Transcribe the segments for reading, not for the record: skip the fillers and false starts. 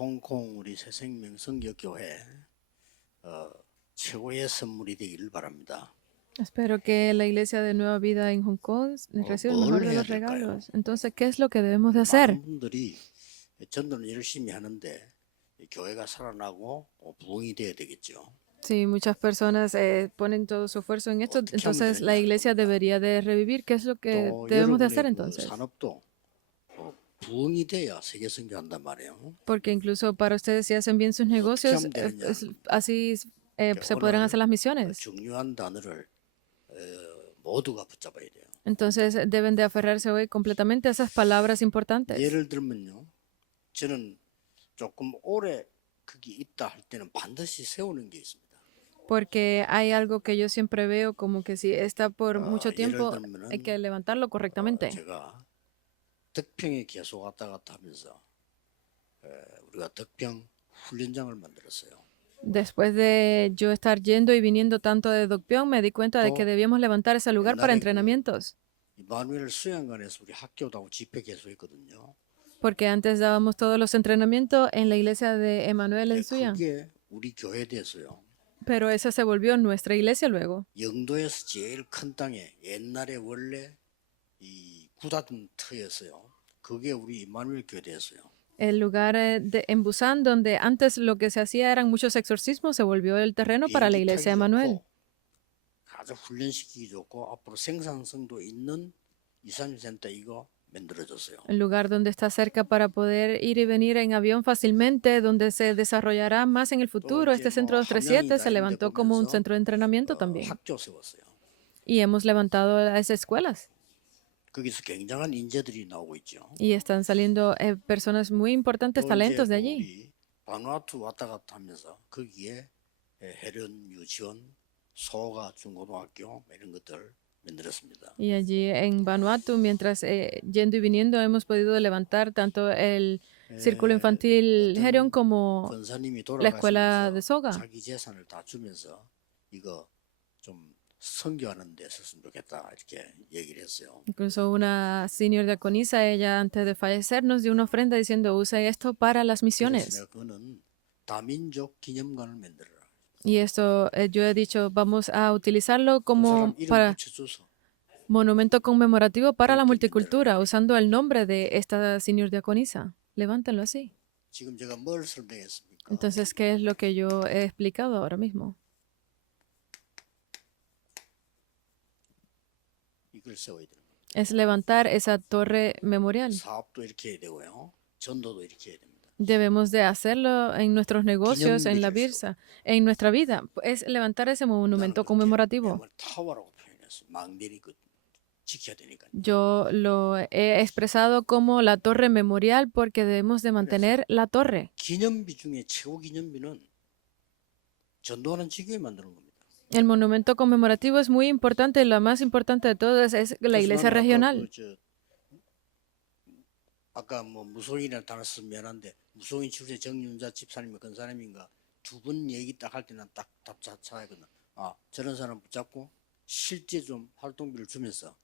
홍콩 우리 새생명 성교교회 최고의 선물이 되기를 바랍니다. Espero que la iglesia de Nueva Vida en Hong Kong reciba el mejor 뭘 de 해야 los 될까요? regalos. Entonces, ¿qué es lo que debemos de hacer? 많은 분들이 전도는 열심히 하는데 이 교회가 살아나고 부흥이 돼야 되겠죠. Sí, muchas personas ponen todo su esfuerzo en esto, 어떻게 하면 entonces la 되느냐는 iglesia 겁니다. debería de revivir. ¿Qué es lo que 또 debemos de hacer 여러분의 그 entonces? 산업도 부흥이 돼야 세계 선교한단 말이에요. Porque incluso para ustedes, si hacen bien sus 어떻게 negocios, 하면 되느냐? así se podrán hacer 오늘 las misiones. 중요한 단어를 모두가 붙잡아야 돼요. Entonces, deben de aferrarse hoy completamente a esas palabras importantes. 예를 들면요, 저는 조금 오래 그게 있다 할 때는 반드시 세우는 게 있습니다. Porque hay algo que yo siempre veo como que si está por mucho 예를 tiempo, hay 들면은 que levantarlo correctamente. 제가 덕평에 계속 왔다 갔다 하면서 우리가 덕평 훈련장을 만들었어요. Después de yo estar yendo y viniendo tanto de Dokpyeong, me di cuenta de que 또 debíamos levantar ese lugar para 옛날에 그 entrenamientos. 이마누엘 수양관에서 우리 학교도 하고 집회 계속 했거든요. Porque antes dábamos todos los entrenamientos en la iglesia de Emmanuel en Suya. 그게 우리 교회 돼서요. Pero esa se volvió nuestra iglesia luego. 영도에서 제일 큰 땅에 옛날에 원래 이 구다든터였어요. 그게 우리 이마누엘 교회 됐어요. El lugar en Busan, donde antes lo que se hacía eran muchos exorcismos, se volvió el terreno para la 비행기 iglesia de 타기 Emmanuel. 좋고 아주 훈련시키기 좋고 앞으로 생산성도 있는 이산센터 이거 만들어졌어요. El lugar donde está cerca para poder ir y venir en avión fácilmente, donde se desarrollará más en el futuro. Este centro 237 se levantó como un centro de entrenamiento también. 학교 세웠어요. Y hemos levantado las escuelas. 거기서 굉장한 인재들이 나오고 있죠. Y están saliendo personas muy importantes, 또 talentos de 이제 allí. 우리 바누아투 왔다 갔다 하면서 거기에 해련 유치원, 소가 중고등학교 이런 것들 만들었습니다. Y allí en Vanuatu, mientras yendo y viniendo, hemos podido levantar tanto el círculo infantil Herion como 권사님이 la escuela de 돌아가시면서 Soga. 자기 재산을 다 주면서 이거 좀 선교하는 데 썼으면 좋겠다 이렇게 얘기를 했어요. Incluso una senior diaconisa, ella antes de fallecer nos dio una ofrenda diciendo, usa esto para las 그래서 misiones. 내가 그거는 다민족 기념관을 만들어라. Y esto yo he dicho, vamos a utilizarlo 그 como 사람 이름 para 붙여줘서 monumento conmemorativo para la 그렇게 multicultura, usando el nombre de esta senior diaconisa. Levántenlo así. 지금 제가 뭘 설명했습니까? Entonces, ¿qué es lo que yo he explicado ahora mismo? 이걸 세워야 되는 거예요. Es levantar esa torre memorial. 사업도 이렇게 해야 되고요. 전도도 이렇게 해야 됩니다. Debemos de hacerlo en nuestros negocios, en la 기념비를 Birsa, en nuestra vida. Es levantar ese monumento conmemorativo. 그걸 타워라고 표현했어요. 망대니 그 지켜야 되니까. Yo lo he expresado como la torre memorial porque debemos de mantener la torre. 기념비 중에 최고 기념비는 전도하는 지교회 만드는 겁니다. El monumento conmemorativo es muy importante. La más importante de todas es la iglesia regional. 아까 뭐 무속인이라는 단어 쓰면 미안한데 무속인 출세 정윤자 집사님이 근사님인가 두 분 얘기 딱 할 때는 딱 답 찾아야거든. 아 저런 사람 붙잡고 실제 좀 활동비를 주면서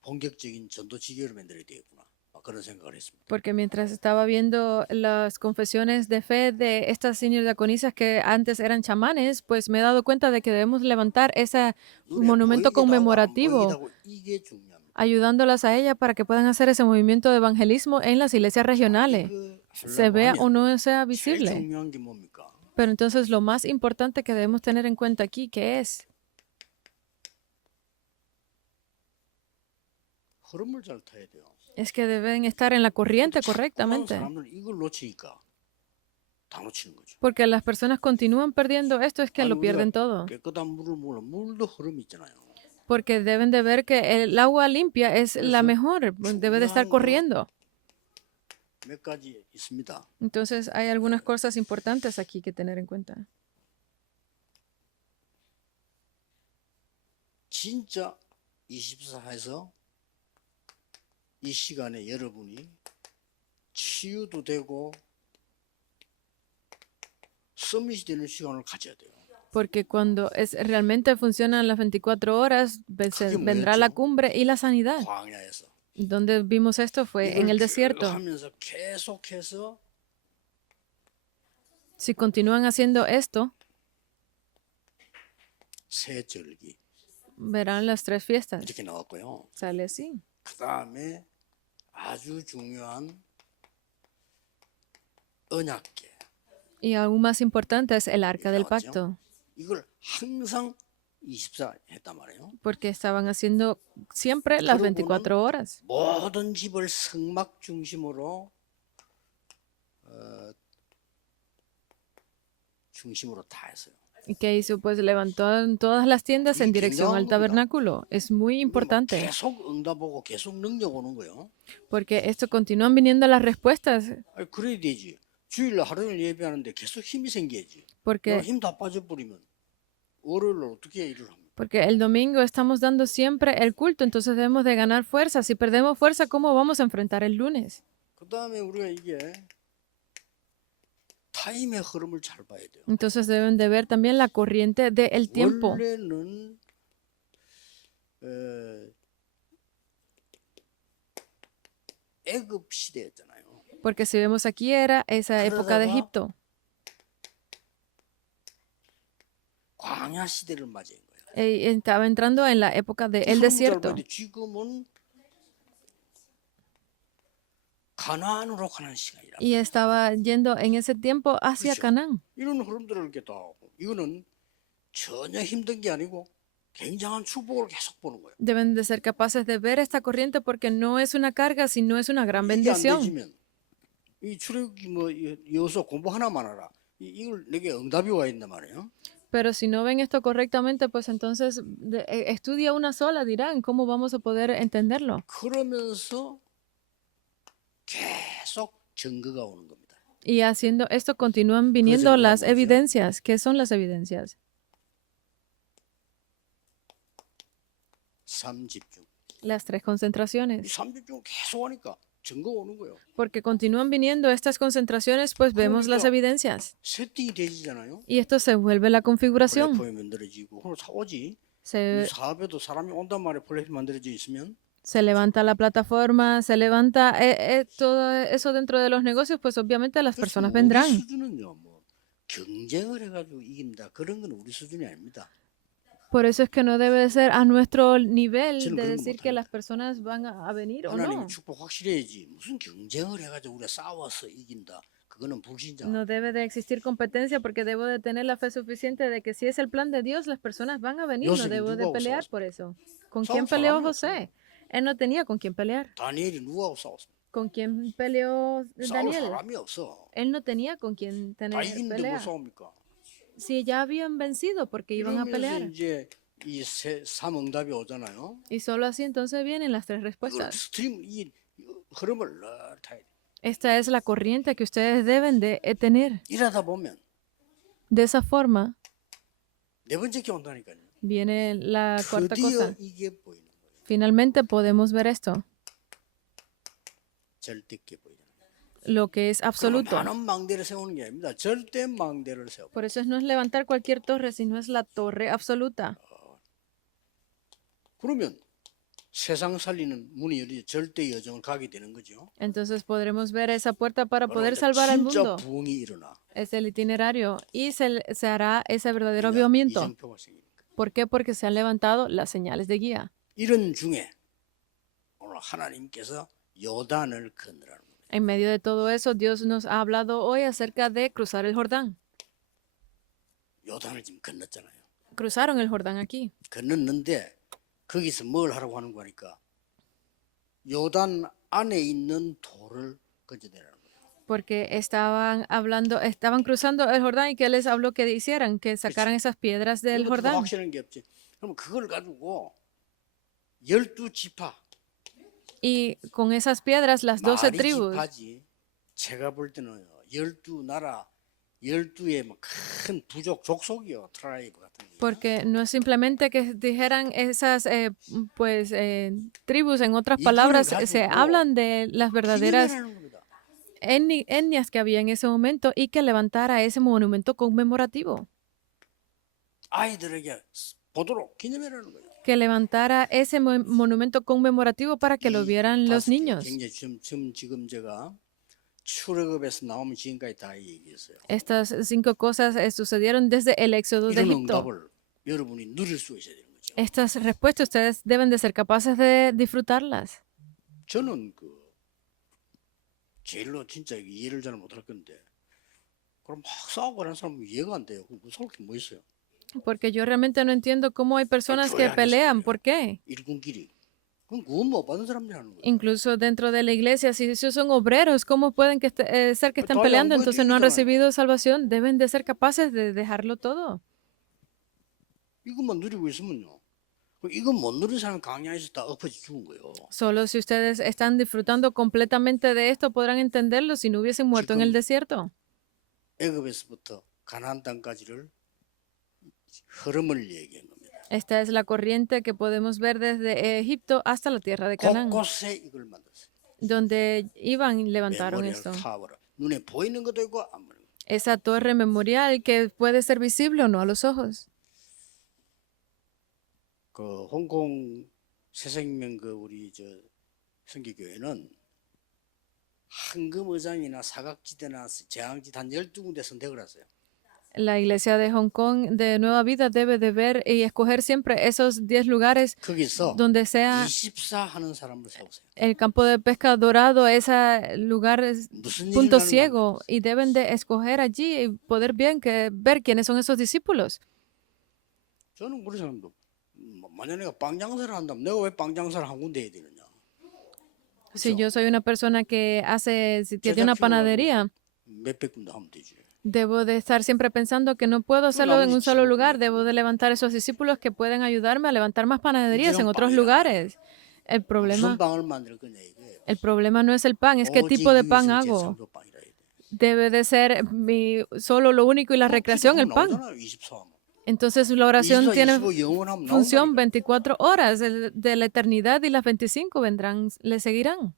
본격적인 전도 지교를 만들어야 되겠구나. 그런 생각을 했습니다. Porque mientras estaba viendo las confesiones de fe de estas senior diaconisas que antes eran chamanes, pues me he dado cuenta de que debemos levantar ese monumento conmemorativo, 이게 중요합니다. ayudándolas a ellas para que puedan hacer ese movimiento de evangelismo en las iglesias regionales, se vea o no sea 제일 visible. 중요한 게 뭡니까? Pero entonces lo más importante que debemos tener en cuenta aquí, ¿qué es? 흐름을 잘 타야 돼요. Es que deben estar en la corriente correctamente. 사람들은 이걸 놓치니까 다 놓치는 거죠. Porque las personas continúan perdiendo esto, es que 아니, lo 우리가 pierden todo. 깨끗한 물을 먹으면 물도 흐름이 있잖아요. Porque deben de ver que el agua limpia es la mejor, debe de estar corriendo. 몇 가지 있습니다. Entonces hay algunas cosas importantes aquí que tener en cuenta. 진짜 24에서 이 시간에 여러분이 치유도 되고 서밋이 되는 시간을 가져야 돼요. Porque cuando realmente funcionan las 24 horas, vendrá la cumbre y la sanidad. 광야에서. Donde vimos esto fue en el desierto. 하면서 계속해서 Si continúan haciendo esto, 새 절기 verán las tres fiestas. 이렇게 나왔고요. Sale así. 그 다음에 아주 중요한 언약궤. Y aún más importante es el arca del 나왔죠? pacto, 이걸 항상 24 했단 말이에요. porque estaban haciendo siempre las 그러고는 24 horas. 모든 집을 성막 중심으로 중심으로 다 했어요. ¿Y qué hizo? Pues levantó todas las tiendas en Y dirección al 굉장한 겁니다. tabernáculo. Es muy importante, 계속 응답하고 계속 능력 오는 거예요. porque esto continúan viniendo las respuestas, 아니, 그래야 되지. 주일날 하루 종일 예배하는데 계속 힘이 생겨야지. porque, 힘 다 빠져버리면 월요일날 어떻게 일을 합니까? porque el domingo estamos dando siempre el culto, entonces debemos de ganar fuerza. Si perdemos fuerza, ¿cómo vamos a enfrentar el lunes? 그 다음에 우리가 이게 타임의 흐름을 잘 봐야 돼요. Entonces deben de ver también la corriente del tiempo. 원래는 애굽 시대였잖아요. Porque si vemos aquí era esa época de 그러다가 Egipto. 광야 시대를 맞이한 거예요. Estaba entrando en la época del 흐름을 잘 desierto. 봐야 돼. 지금은 가나안으로 가는 시간이라. Y estaba yendo en ese tiempo hacia 그렇죠. Canaán. 이런 흐름들을 이렇게 다 하고 이거는 전혀 힘든 게 아니고 굉장한 축복을 계속 보는 거예요. Deben de ser capaces de ver esta corriente porque no es una carga, sino es una gran 이게 안 bendición. 되지면 이 출애굽기 뭐 여서 공부 하나만 하라. 이걸 내게 응답이 와 있단 말이에요. Pero si no ven esto correctamente, pues entonces estudia una sola, dirán, ¿cómo vamos a poder entenderlo? 그러면서 계속 증거가 오는 겁니다. Y haciendo esto continúan viniendo 증거가 las 뭐죠? evidencias. ¿Qué son las evidencias? 삼집중. Las tres 이 concentraciones. 삼집중 계속 하니까 증거 오는 거예요. Porque continúan viniendo estas concentraciones, pues vemos las 그러니까 evidencias. 세팅이 되지잖아요. Y esto se vuelve la configuración. 플랫폼이 만들어지고 그럼 사오지. 이 Se, 사업에도 사람이 온단 말에 플랫폼이 만들어져 있으면 se levanta la plataforma, se levanta todo eso dentro de los negocios, pues obviamente las 그래서 personas 우리 vendrán. 수준은요. 뭐 경쟁을 해가지고 이긴다 그런 건 우리 수준이 아닙니다. Por eso es que no debe de ser a nuestro nivel 저는 de 그런 거 decir que las 못합니다. personas van a venir o 하나님의 no. 축복 확실해야지. 무슨 경쟁을 해가지고 우리가 싸워서 이긴다. 그거는 불신자. No debe de existir competencia porque debo de tener la fe suficiente de que si es el plan de Dios, las personas van a venir. No 요셉이 debo de 누구하고 pelear 싸웠어? por eso. ¿Con 싸울 quién peleó 사람이 없어. José? Él no tenía con quién pelear. 다니엘이 누구하고 싸웠어? ¿Con quién peleó 싸울 Daniel? 사람이 없어. Él no tenía con quién 다 tener 이긴데 뭐 pelea. 싸웁니까? Si ya habían vencido, porque iban a 이러면서 pelear. 이제 이 삼응답이 오잖아요. Y solo así entonces vienen las tres 이걸 respuestas. 스트림 이 흐름을 늘 타야 돼. Esta es la corriente que ustedes deben de tener. 이러다 보면 De esa forma 네 번째 게 온다니까요. viene la cuarta 드디어 cosa. 이게 보이는 거예요. Finalmente podemos ver esto, 절대게 보이는. lo que es 그러면 absoluto. 많은 망대를 세우는 게 아닙니다. 절대 망대를 세워. Por eso no es levantar cualquier torre, sino es la torre absoluta. 그러면 세상 살리는 문이 열리 절대 여정을 가게 되는 거죠. Entonces podremos ver esa puerta para poder 그러니까 salvar al 진짜 mundo. 부흥이 일어나. Es el itinerario y se hará ese verdadero avivamiento. 이정표가 생기니까. ¿Por qué? Porque se han levantado las señales de guía. 이런 중에 오늘 하나님께서 요단을 건너라는 거예요. En medio de todo eso, Dios nos ha hablado hoy acerca de cruzar el Jordán. 요단을 지금 건넜잖아요. Cruzaron el Jordán aquí. 건넜는데 거기서 뭘 하라고 하는 거니까 요단 안에 있는 돌을 건져내라는 거예요. Porque estaban cruzando el Jordán y que les habló que hicieran, que sacaran esas piedras del 이것도 Jordán. 확실한 게 없지. 그럼 그걸 가지고 12지파 Y con esas piedras, las 12 말이 tribus, 지파지. 제가 볼 때는 12나라 12의 큰 부족 족속이요. 트라이브 같은 게. porque no es simplemente que dijeran esas tribus, en otras 이걸 palabras, 가지고 se hablan de las verdaderas 기념하라는 겁니다. etnias que había en ese momento y que levantara ese monumento conmemorativo, 아이들에게 보도록 기념해라는 거예요. que levantara ese monumento conmemorativo para que lo vieran los niños. 굉장히 지금 제가 출애굽에서 나오면 지금까지 다 얘기했어요. Estas 5 cosas sucedieron desde el éxodo de 이런 Egipto. 응답을 여러분이 누릴 수 있어야 되는 거죠. Estas respuestas ustedes deben de ser capaces de disfrutarlas. 저는 제일로 진짜 이해를 잘 못할 건데 그럼 막 싸우고 하는 사람은 이해가 안 돼요. 그럼 무서울 게 뭐 있어요? Porque yo realmente no entiendo cómo hay personas que pelean. ¿Por qué? 일꾼끼리. 그럼 구원 못 받은 사람들이 하는 거예요. Incluso dentro de la iglesia, si esos son obreros, ¿cómo pueden ser que estén Todavía peleando? no Entonces no han entienden. recibido salvación. Deben de ser capaces de dejarlo todo. 이것만 누리고 있으면요. 그럼 이건 못 누린 사람 강야에서 다 엎어져 죽은 거예요. Solo si ustedes están disfrutando completamente de esto podrán entenderlo si no hubiesen muerto en el desierto. 애굽에서부터 가나안 땅까지를 흐름을 얘기한 겁니다. Esta es la corriente que podemos ver desde Egipto hasta la tierra de Canaán, 곳곳에 이걸 만들었어요. donde iban y levantaron 메모리얼 esto. 타워를 눈에 보이는 것도 있고 안 보이는 것도 Esa torre memorial que puede ser visible o no a los ojos. 있고. 홍콩 새생명 우리 선교교회는 황금 의장이나 사각지대나 제왕지 단 12군데 선택을 했어요. La iglesia de Hong Kong de Nueva Vida debe de ver y escoger siempre esos 10 lugares 거기서 donde sea 24 하는 사람을 세우세요. el campo de pesca dorado, ese lugar es 무슨 일을 punto 하는가 ciego, y deben de escoger allí y poder ver quiénes son esos discípulos. 저는 그런 사람도 만약 내가 빵 장사를 한다면 내가 왜 빵 장사를 한 군데 해야 되느냐. Si yo soy una persona que tiene una panadería, 몇백 군데 하면 되지. debo de estar siempre pensando que no puedo hacerlo en un solo lugar. Debo de levantar esos discípulos que pueden ayudarme a levantar más panaderías en otros lugares. El 무슨 problema, 빵을 만들 거냐 이거예요. el problema no es el pan, es qué tipo de pan hago. 재창조 빵이라 해야 돼. Debe de ser solo lo único y la recreación, el pan. 나오잖아, 24 하면. Entonces la oración 24, tiene 25 영원하면 función 나온다니까. 24 horas de la eternidad, y las 25 vendrán, le seguirán.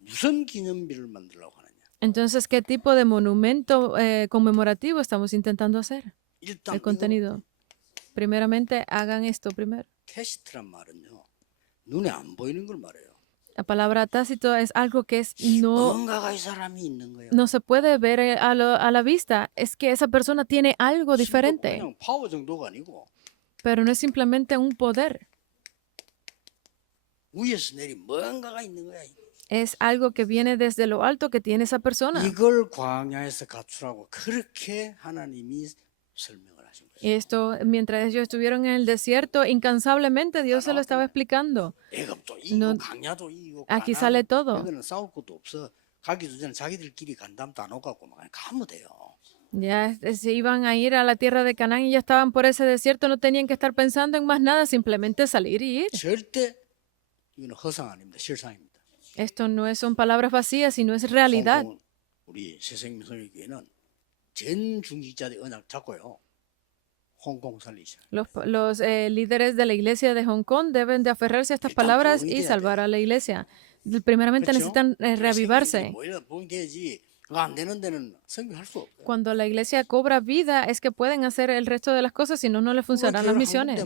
무슨 기념비를 만들려고 하느냐. Entonces, ¿qué tipo de monumento conmemorativo estamos intentando hacer? 일단 El contenido. Primeramente, hagan esto primero. 테스트란 말은요. 눈에 안 보이는 걸 말해요. La palabra tácito es algo que no, 뭔가가 이 사람이 있는 거예요. no se puede ver a la vista. Es que esa persona tiene algo diferente, 그냥 파워 정도가 아니고 pero no es simplemente un poder. 위에서 내린 뭔가가 있는 거야. Es algo que viene desde lo alto que tiene esa persona. 이걸 광야에서 갖추라고 그렇게 하나님이 설명을 하신 거예요. Y esto, mientras ellos estuvieron en el desierto, incansablemente Dios se lo estaba explicando. 애굽도 이고 No, 강야도 이고 aquí sale todo. 이거는 싸울 것도 없어. 가기도 전에 자기들끼리 간담도 안 오고 막 가면 돼요. Ya se iban a ir a la tierra de Canaán y ya estaban por ese desierto, no tenían que estar pensando en más nada, simplemente salir y ir. 절대 이거는 허상 아닙니다. 실상입니다. Esto no son palabras vacías, sino es realidad. 홍콩, 우리 새생명 선교교회는 전 중직자들 언약 잡고요. 홍콩 살리셔. Los líderes de la iglesia de Hong Kong deben de aferrarse a estas palabras y salvar a la iglesia. Primeramente necesitan reavivarse. 부흥돼야지. 그거 안 되는 데는 선교할 수 없어요. Cuando la iglesia cobra vida es que pueden hacer el resto de las cosas, si no, no les funcionarán las misiones.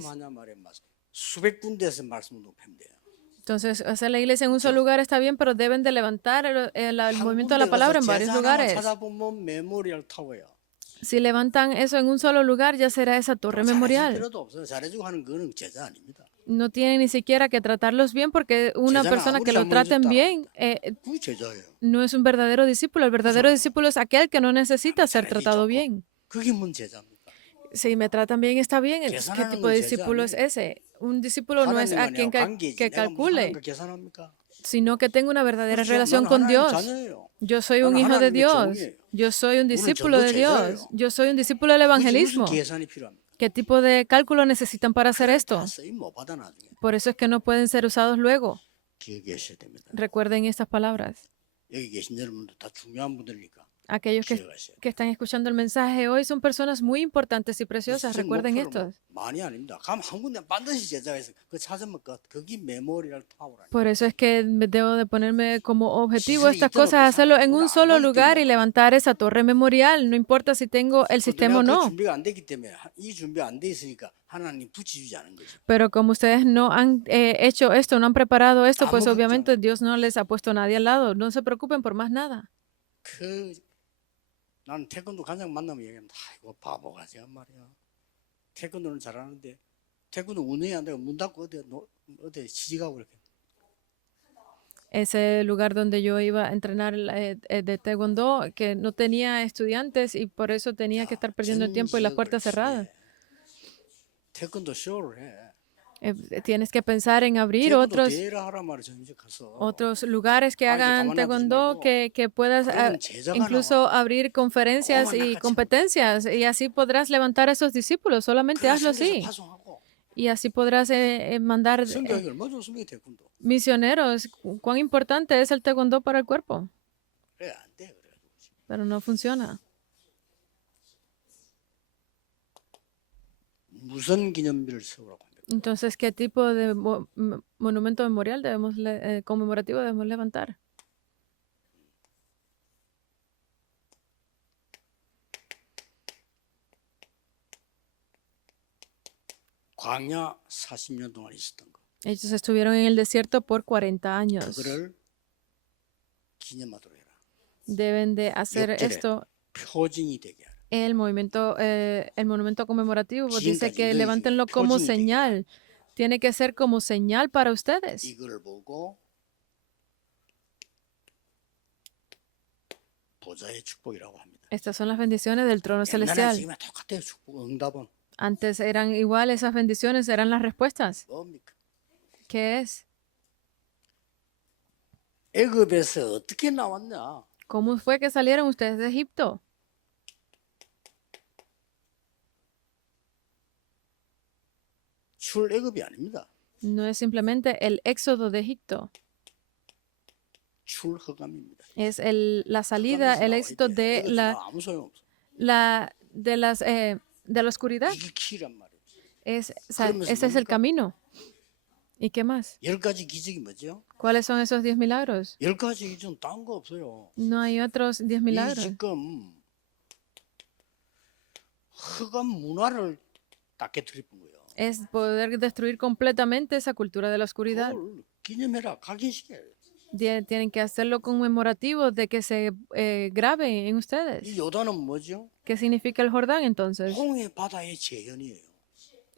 수백 군데에서 말씀을 높이면 돼요. Entonces, hacer la iglesia en un solo lugar está bien, pero deben de levantar el movimiento de la palabra en varios lugares. 찾아보면 메모리얼 타워야. Si levantan eso en un solo lugar, ya será esa torre 잘해줄 memorial. 필요도 없어요. 잘해주고 하는 거는 제자 아닙니다. No tienen ni siquiera que tratarlos bien, porque una 제자는 persona 아무리 que lo traten 잘못했다. bien 그게 제자예요. no es un verdadero discípulo. El verdadero discípulo es aquel que no necesita ser tratado bien. 그게 뭔 제자입니까? Si me tratan bien, está bien. ¿Qué 계산하는 tipo de 건 제자 discípulo es 아니에요. ese? Un discípulo no es a quien 관계지. que 내가 무슨 calcule, 하나님과 계산합니까? sino que tenga una verdadera 그렇죠. relación 나는 con 하나님 Dios. 자녀예요. Yo soy un 나는 hijo de 하나님의 Dios. 종이에요. Yo soy un 우리는 discípulo de 전도 Dios. 제자예요. Yo soy un discípulo del evangelismo. 무슨 계산이 필요합니까? ¿Qué tipo de cálculo necesitan para hacer esto? 다 쓰임 못 받아 나중에. Por eso es que no pueden ser usados luego. 기억하셔야 됩니다. Recuerden estas palabras. 여기 계신 여러분들 다 중요한 분들이니까 Aquellos 기억하셔야 돼요. que están escuchando el mensaje hoy son personas muy importantes y preciosas. 무슨 Recuerden 목표를 뭐 esto. 많이 아닙니다. 가면 한 군데 반드시 제작해서 그 찾으면 그게 메모리얼 타워라니. Por eso es que debo de ponerme como objetivo 시설이 estas 있든 cosas, 없든 hacerlo en 상관없어. un 안 solo 가기 lugar y 때문에. levantar esa torre memorial. No importa si tengo el 그것도 sistema 내가 o 그 no. 준비가 안 됐기 때문에 이 준비가 안 돼 있으니까 하나님 붙여주지 않은 거죠. Pero como ustedes no han hecho esto, no han preparado esto, pues 아무 걱정 안 obviamente 해요. Dios no les ha puesto a nadie al lado. No se preocupen por más nada. 그 나는 태권도 관장 만나면 얘기합니다. 아이고 바보가 제가 말이야. 태권도는 잘하는데 태권도 운영이 안 되고 문 닫고 어디 시집가고 이렇게. Ese lugar donde yo iba a entrenar de Taekwondo, que no tenía estudiantes y por eso tenía que 자, estar perdiendo el 전 tiempo y las 지역을 puertas cerradas. 태권도 쇼를 해. Tienes que pensar en abrir 태권도 대회를 하란 말이야. 전직 가서. otros lugares que 아, 이제 hagan 가만히 놔두지 taekwondo, 말고. que puedas 그러면 제자가 incluso 나와. abrir conferencias 꼬만 y 낚아채는 거야. competencias y así podrás levantar a esos discípulos. Solamente 그래 hazlo 성경에서 así 파송하고. y así podrás mandar 성격이 얼마나 좋습니까 태권도. misioneros. Cuán importante es el taekwondo para el cuerpo, 그래 안 돼. 그래가지고. pero no funciona. 무슨 기념비를 세우라고 합니까? Entonces, ¿qué tipo de monumento memorial debemos conmemorativo debemos levantar? 광야 40년 동안 있었던 거. Ellos estuvieron en el desierto por 40 años. 그거를 기념하도록 해라. Deben de hacer 역절에 esto. 표징이 되게 하라. El monumento conmemorativo dice 지금까지 que 너희 levántenlo como 표징이 되게 señal. Tiene que ser como señal para ustedes. 이거를 보고 보좌의 축복이라고 합니다. Estas son las bendiciones del trono 옛날에 celestial. 지금은 똑같아요. 축복 응답은 Antes eran igual, esas bendiciones eran las respuestas. 뭡니까? ¿Qué es? 애굽에서 어떻게 나왔냐? ¿Cómo fue que salieron ustedes de Egipto? 출애굽이 아닙니다. No es simplemente el éxodo de Egipto. 출허감입니다. Es la salida, el éxito de 아무 소용없어. de la oscuridad. 이게 키란 말이에요. Ese es el camino. ¿Y qué más? 10가지 기적이 뭐죠? ¿Cuáles son esos 10 milagros? 10가지 기적은 딴 거 없어요. No hay otros 10 이 milagros. 지금 흑암 문화를 딱 깨뜨려본 거예요. Es poder destruir completamente esa cultura de la oscuridad. 그걸 기념해라. 각인시켜야 돼. Tienen que hacerlo conmemorativo de que se grabe en 이 ustedes. 요단은 뭐죠? ¿Qué significa el Jordán entonces? 홍해 바다의 재현이에요.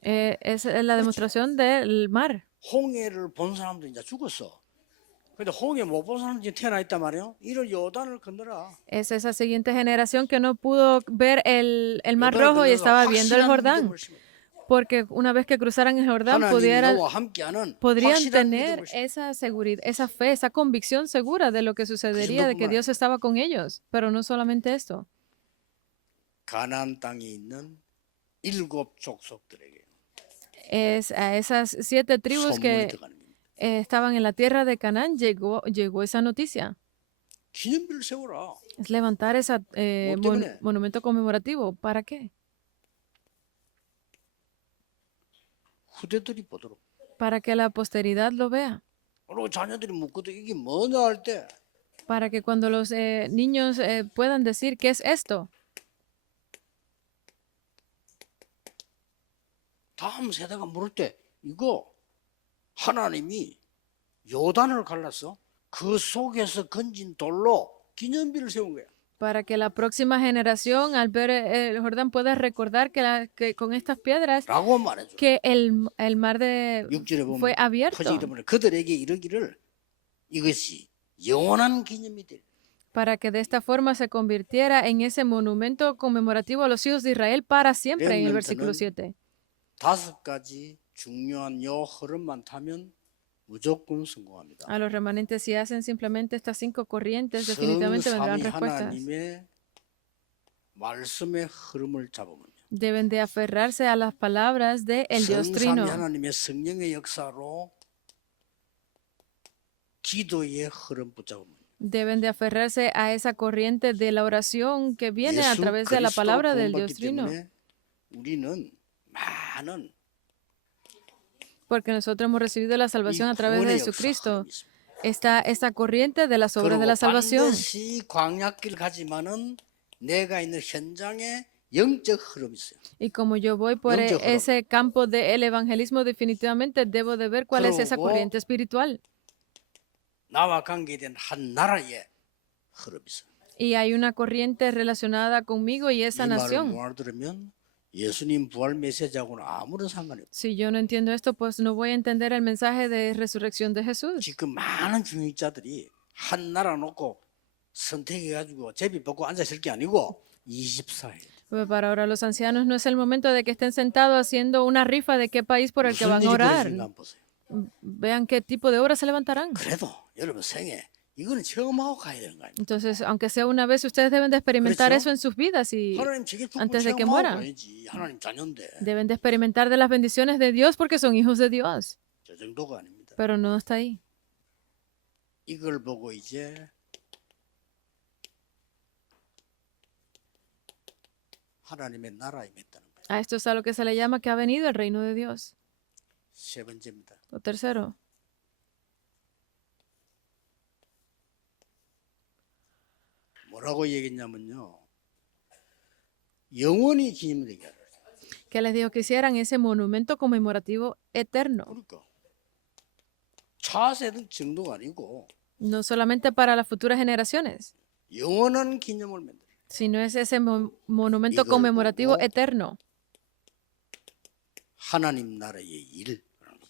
Es la demostración del mar. 홍해를 본 사람도 이제 죽었어. 근데 홍해 못 본 사람들이 태어나 있단 말이에요. 이런 요단을 건너라. Es esa siguiente generación que no pudo ver el Mar 요단을 Rojo y 건너서 estaba viendo el 확실한 Jordán. 믿음을 심어. Porque una vez que cruzaran el Jordán 하나님이 너와 함께하는 podrían 확실한 tener 믿음을 심어. esa seguridad, esa fe, esa convicción segura de lo que sucedería, de que 정도뿐만 Dios estaba con ellos. Pero no solamente esto. 가나안 땅에 있는 7 족속들에게 Es a esas 7 tribus 선물이 que 들어가는 겁니다. estaban en la tierra de Canaán, llegó esa noticia. 기념비를 세워라. Es levantar ese 때문에? monumento conmemorativo. ¿Para qué? 후대들이 보도록. Para que la posteridad lo vea. 그리고 자녀들이 묻거든 이게 뭐냐 할 때 Para que cuando los niños puedan decir, ¿qué es esto? 다음 세대가 물을 때 이거 하나님이 요단을 갈라서 그 속에서 건진 돌로 기념비를 세운 거야. Para que la próxima generación al ver el Jordán pueda recordar que con estas piedras 라고 말해줘. que el mar de 6절에 fue 보면 abierto. 퍼지기 때문에 그들에게 이르기를 이것이 영원한 기념이 될. Para que de esta forma se convirtiera en ese monumento conmemorativo a los hijos de Israel para siempre, en el versículo 7. 5가지 중요한 요 흐름만 타면 무조건 성공합니다. A los remanentes, si hacen simplemente estas 5 corrientes, definitivamente vendrán 성삼위 respuestas. 하나님의 말씀의 흐름을 잡으면 Deben de aferrarse a las palabras de el Dios 성삼위 Trino. 하나님의 성령의 역사로 기도의 흐름 붙잡으면 Deben de aferrarse a esa corriente de la oración que viene a 예수 través de la 그리스도 palabra del 구원받기 Dios Trino. 때문에 우리는 많은 Porque nosotros hemos recibido la 이 salvación a través de 구원의 역사 Jesucristo. 흐름이 있습니다. Está esa corriente de las obras de 그리고 la salvación. 반드시 광약길 가지만은 내가 있는 현장에 영적 흐름이 있어요. Y como yo voy por 영적 흐름. ese campo del evangelismo, definitivamente debo de ver cuál es esa 그리고 corriente espiritual. 나와 관계된 한 나라의 흐름이 있어요. Y hay una corriente relacionada conmigo y 이 esa 말을 nación. 못 알아들으면 예수님 부활 메시지하고는 아무런 상관이 없어요. Si yo no entiendo esto, pues no voy a entender el mensaje de resurrección de Jesús. 지금 많은 중직자들이 한 나라 놓고 선택해가지고 제비 벗고 앉아있을 게 아니고 24일 Pues para ahora los ancianos no es el momento de que estén sentados haciendo una rifa de qué país por el que 무슨 van a 일이 orar. 벌어질까 한번 보세요. Vean qué tipo de obras se levantarán. 그래도 여러분 생에 이거는 체험하고 가야 되는 거 아닙니까? Entonces, aunque sea una vez, ustedes deben de experimentar 그렇죠? eso en sus vidas y 하나님 제게 축복 antes de que 체험하고 mueran. 가야지. 하나님 자녀인데 Deben de experimentar de las bendiciones de Dios porque son hijos de Dios. 저 정도가 아닙니다. Pero no está ahí. 이걸 보고 이제 하나님의 나라에 맺다는 거예요. A esto es a lo que se le llama que ha venido el reino de Dios. 세 번째입니다. Lo tercero, 뭐라고 얘기했냐면요. 영원히 기념되게 하라. que les dijo que hicieran ese monumento conmemorativo eterno. 그러니까 차세대 정도가 아니고 No solamente para las futuras generaciones, 영원한 기념을 만들어. sino es ese monumento 이걸 conmemorativo 보고 eterno. 하나님 나라의 일.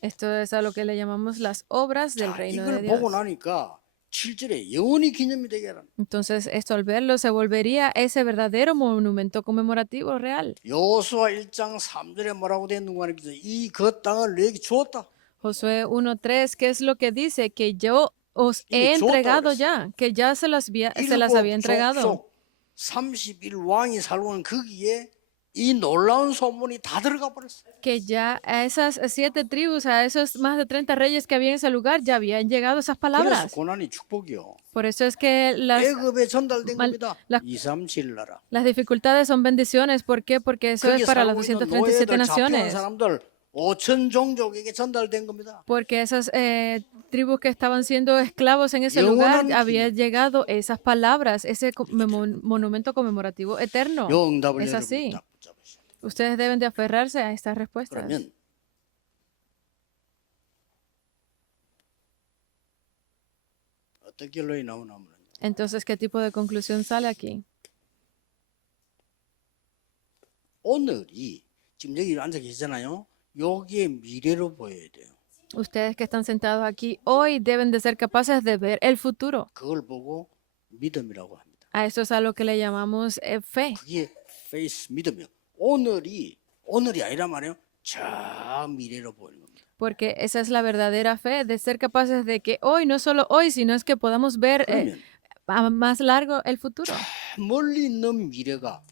Esto es a lo que le llamamos las obras del 자, reino de 이걸 Dios. 보고 나니까 7절에 영원히 기념이 되게 하라. Entonces, esto al verlo se volvería ese verdadero monumento conmemorativo real. 여호수아 1장 3절에 뭐라고 돼 있는 거 아니겠어요? 이 그 땅을 너에게 주었다. Josué 1:3, ¿qué es lo que dice? Que yo os he 이미 줬다 entregado 그랬어. ya, que ya se las había entregado. 족속 31 왕이 살고 있는 거기에 이 놀라운 소문이 다 들어가 버렸어. Que ya a esas 7 tribus, a esos más de 30 reyes que había en ese lugar, ya habían llegado esas 그래서 palabras. 고난이 축복이요. Por eso es que 애굽에 전달된 mal- 겁니다. la- 2, 3, 7 나라. las dificultades son bendiciones. ¿Por qué? Porque eso es 거기 para las 살고 있는 237 노예들 잡혀간 naciones. 사람들 5천 종족에게 전달된 겁니다. Porque esas tribus que estaban siendo esclavos en ese lugar, 영원한 había llegado esas palabras, ese monumento conmemorativo eterno. 요 응답을 Es 여러분이 así. 딱 붙잡으셔. Ustedes deben de aferrarse a estas respuestas. 그러면 어떤 결론이 나오냐면 Entonces, ¿qué tipo de conclusión sale aquí? 오늘이 지금 여기 앉아 계시잖아요. 여기에 미래로 보여야 돼요. Ustedes que están sentados aquí hoy deben de ser capaces de ver el futuro. 그걸 보고 믿음이라고 합니다. A esto es a lo que le llamamos fe. 그게 페이스 믿음이요. 오늘이 아니란 말이에요. 저 미래로 보이는 겁니다. Porque esa es la verdadera fe, de ser capaces de que hoy, no solo hoy, sino es que podamos ver 그러면 a más largo el futuro. 멀리 있는 미래가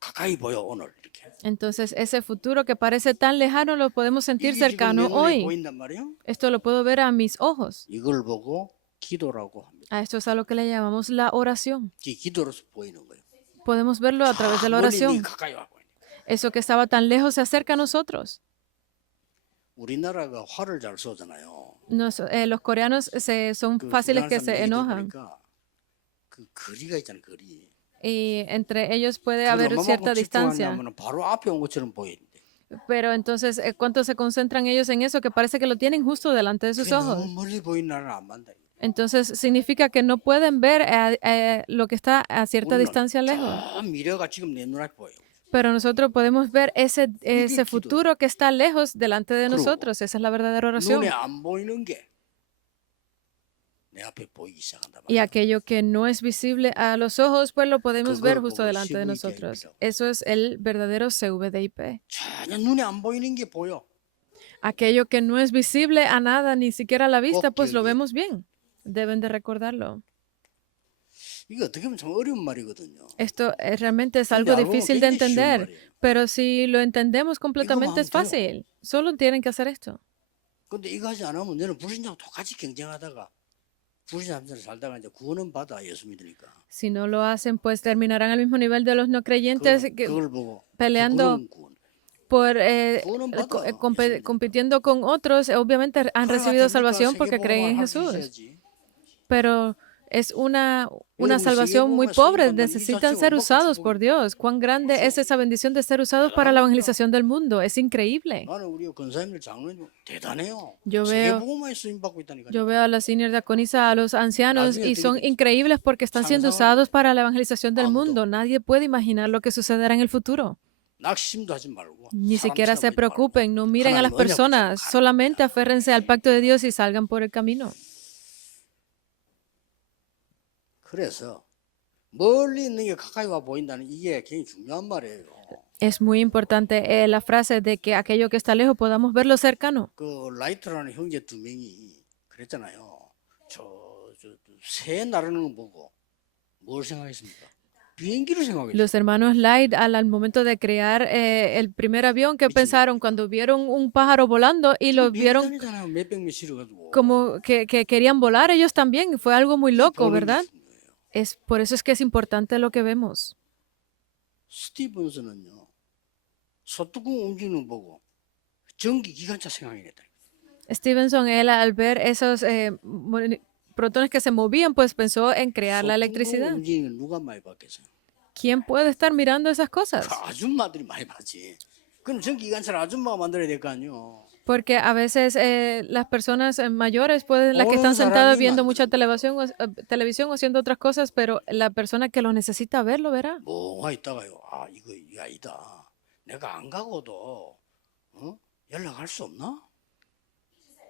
가까이 보여 오늘 이렇게. Entonces, ese futuro que parece tan lejano lo podemos sentir 이게 지금 내 cercano 눈에 hoy. 보인단 말이에요. Esto lo puedo ver a mis ojos. 이걸 보고 기도라고 합니다. A esto es a lo que le llamamos la oración. 이게 기도로서 보이는 거예요. Podemos verlo a través de la 멀리 oración. 있는 게 가까이 와고 있는 거예요. Eso que estaba tan lejos se acerca a nosotros. 우리나라가 화를 잘 쏘잖아요. Los coreanos son 그 fáciles 우리나라 que 사람 se 얘기 enojan. 들어보니까 그 거리가 있잖아요, 거리. Y entre ellos puede 그걸 haber 얼마만큼 cierta distancia. 집중하냐면 바로 앞에 온 것처럼 보이는데. Pero entonces, ¿cuánto se concentran ellos en eso que parece que lo tienen justo delante de sus 그게 ojos? 너무 멀리 보이는 나라는 안 만다. Entonces, significa que no pueden ver lo que está a cierta 우리는 distancia lejos. 저 미래가 지금 내 눈앞에 보여요. Pero nosotros podemos ver ese 기도예요. futuro que está lejos delante de 그리고 nosotros. Esa es la verdadera oración. 눈에 안 보이는 게 내 앞에 보이기 시작한다 Y 말이야. aquello que no es visible a los ojos, pues lo podemos ver 그걸 justo 보고 delante de CVDIP nosotros. 라고. Eso es el verdadero CVDIP. 전혀 눈에 안 보이는 게 보여. Aquello que no es visible a nada, ni siquiera a la vista, pues lo 기억해. vemos bien. Deben de recordarlo. 이게 어떻게 보면 참 어려운 말이거든요. Esto realmente es 근데 algo 알고 보면 difícil de 굉장히 쉬운 entender, 말이에요. pero si lo entendemos completamente es 하면 돼요. fácil. Solo tienen que hacer esto. 근데 이거 하지 않으면 너는 불신자하고 똑같이 경쟁하다가 불신자 삶을 살다가 이제 구원은 받아 예수 믿으니까. Si no lo hacen, pues terminarán al mismo nivel de los no creyentes 그걸 보고 peleando 부끄러운 구원. por 구원은 받아 예수 믿으니까. compitiendo con otros. Obviamente han 그래가 recibido 됩니까? salvación porque creen en 세계복음을 할 수 Jesús, 있어야지. pero es una 여러분 salvación muy 세계복음에 pobre. 쓰임받는 이 Necesitan 자체가 ser 얼마큼 usados por 축복입니까? Dios. Cuán grande es 그렇죠? esa bendición de ser usados para la 대단합니다. evangelización del mundo. Es increíble. 나는 우리 권사님들 장로님 대단해요. Yo veo, 세계복음에 쓰임 받고 있다니까요. yo veo a la senior diaconisa, a los ancianos, 나중에 y 어떻게 son 될지 increíbles porque están siendo 상상을 usados 못해. para la evangelización del 아무도 mundo. Nadie puede imaginar lo que sucederá en el futuro. 낙심도 하지 말고 Ni 사람 siquiera se 생각하지 말고 preocupen, no miren a las 하나님 언약 붙잡고 personas, 가는 solamente 겁니다. aférrense al pacto de Dios y salgan por el camino. 그래서 멀리 있는 게 가까이 와 보인다는 이게 굉장히 중요한 말이에요. Es muy importante la frase de que aquello que está lejos podamos verlo cercano. 그 라이트라는 형제 두 명이 그랬잖아요. 새 나르는 거 보고 뭘 생각했습니까? 비행기를 생각했어요. Los hermanos Light, al momento de crear el primer avión, que 미친 pensaron cuando vieron un pájaro volando y 지금 lo vieron 비행단이잖아요. 몇백 명 실어가지고 como que querían volar ellos también? Fue algo muy 이 loco, 보는 게 ¿verdad? 중요해요. Es por eso es que es importante lo que vemos. 스티븐슨은요. 소뚜껑 움직이는 거 보고 전기 기관차 생각했다. Stevenson, él al ver esos protones que se movían, pues pensó en crear la 소뚜껑 electricidad. 움직이는 누가 많이 봤겠어요? ¿Quién puede estar mirando esas 그 cosas? 아줌마들이 많이 봤지. 그럼 전기 기관차를 아줌마가 만들어야 될 거 아니에요. Porque a veces las personas mayores pueden, las que 보는 están sentadas 사람이 viendo mucha 만드는 televisión o haciendo otras cosas, pero la persona que lo necesita ver lo verá. 뭐가 있다가요. 아 이거 아니다. 내가 안 가고도 연락할 수 없나?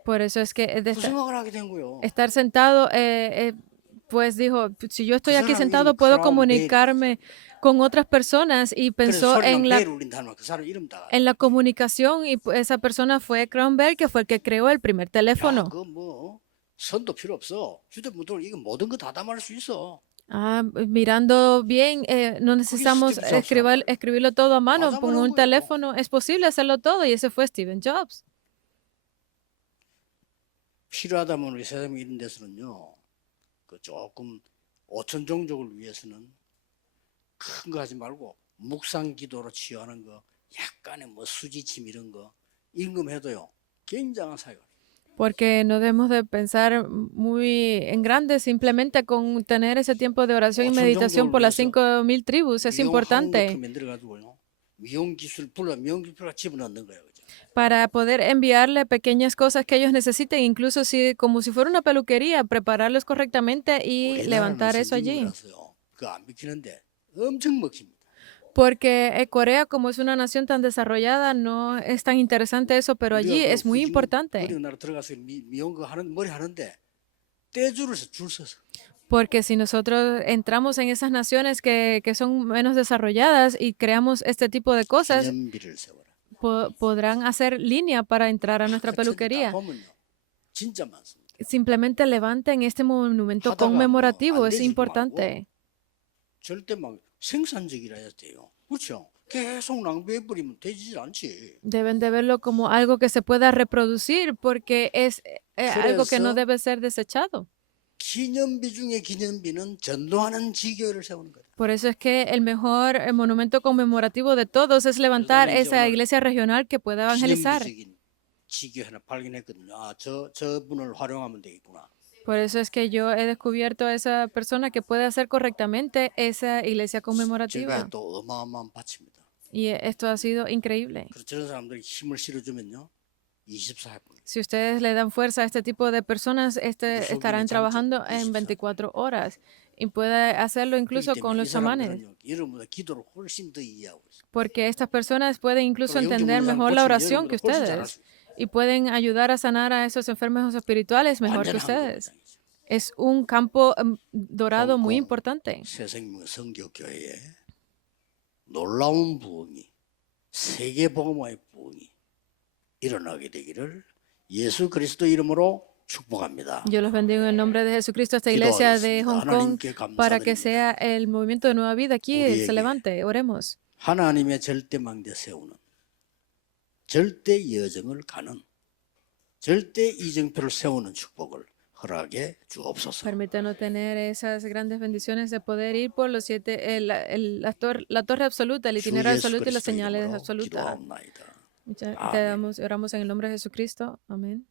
Por eso es que 그 생각을 하게 된 거요. estar sentado, pues dijo, si yo estoy 그 aquí 사람 sentado 이름이 puedo 크라운 comunicarme con otras personas, y 그래서 pensó 소리만 벨 울린다는 그 사람 이름 다. en la comunicación, y esa persona fue Crown Bell, que fue el que creó el primer teléfono. 야그뭐 선도 필요 없어. 휴대폰 통 이거 모든 거 다 담을 수 있어. Mirando bien, no necesitamos Steve Jobs 한 거예요. escribirlo todo a mano. Con 받아보는 un 거예요. teléfono es posible hacerlo todo, y ese fue Steven Jobs. 필요하다면 우리 세상 이런 데서는요. 그 조금 오천 종족을 위해서는 큰 거 하지 말고 묵상 기도로 치유하는 거, 약간의 뭐 수지침 이런 거 임금해도요. 굉장한 사역. Porque no debemos de pensar muy en grande, simplemente con tener ese tiempo de oración y 오천 meditación por 종족을 las 위해서 5,000 tribus es 미용 학원 같은 importante 거 만들어가지고요. 미용 기술가 집어넣는 거예요. 그죠? para poder enviarle pequeñas cosas que ellos necesiten, incluso si como si fuera una peluquería, prepararlos correctamente y 우리나라는 levantar eso allí. 선진국이라서요. 그거 안 비키는데 엄청 먹힙니다. Porque Corea, como es una nación tan desarrollada, no es tan interesante eso, pero allí 우리가 es muy importante. 우리나라 들어가서 미용 거 하는 머리 하는데 떼줄을 줄 서서 Porque si nosotros entramos en esas naciones que son menos desarrolladas y creamos este tipo de cosas, 기념비를 세워라. podrán hacer línea para entrar a nuestra 그 천지 다 peluquería. 보면요. 진짜 많습니다. Simplemente levanten este monumento 하다가 conmemorativo, 뭐안 es 되지도 importante. 절대 막 생산적이라 해야 돼요. 그렇죠? 계속 낭비해 버리면 되지 않지. Deben de verlo como algo que se pueda reproducir, porque es algo que no 그래서 debe ser desechado. 기념비 중에 기념비는 전도하는 지교회를 세우는 거예요. Por eso es que el mejor monumento conmemorativo de todos es levantar 그래서 esa 오늘 iglesia regional que pueda evangelizar. 기념비적인 지교 하나 발견했거든요. 저분을 활용하면 되겠구나. Por eso es que yo he descubierto a esa persona que puede hacer correctamente esa iglesia 제가 conmemorativa. 또 어마어마한 밭입니다. Y esto ha sido increíble. 그래서 저런 사람들이 힘을 실어주면요. 24분. Si ustedes le dan fuerza a este tipo de personas, 무속인의 estarán 장점, trabajando en 24. 24 horas. Y puede hacerlo incluso con los chamanes. 여러분보다 기도를 훨씬 더 이해하고 있어요. Porque estas personas pueden incluso 그리고 영적 entender 문제를 mejor la 고치면 oración que 여러분보다 훨씬 잘할 ustedes. 수 있어요. Y pueden ayudar a sanar a esos enfermos espirituales mejor que 완전한 ustedes. 거거든요. Es un campo dorado muy 홍콩 importante. 새생명 성교교회에 놀라운 부흥이 세계복음화의 부흥이 일어나게 되기를 예수 그리스도 이름으로 축복합니다. Yo los bendigo en el nombre de Jesucristo, esta iglesia de 기도하겠습니다. Hong Kong, 하나님께 para que 감사드립니다. sea el movimiento de nueva vida aquí, 우리에게 se levante. Oremos. 하나님의 절대망대 세우는 절대 여정을 가는 절대 이정표를 세우는 축복을 허락해 주옵소서. Permítanos tener esas grandes bendiciones de poder ir por los siete, la torre absoluta, el 주 itinerario 예수 absoluto y las 그리스도 señales 이름으로 absolutas. 기도하옵나이다. Te 아멘. oramos en el nombre de Jesucristo. Amén.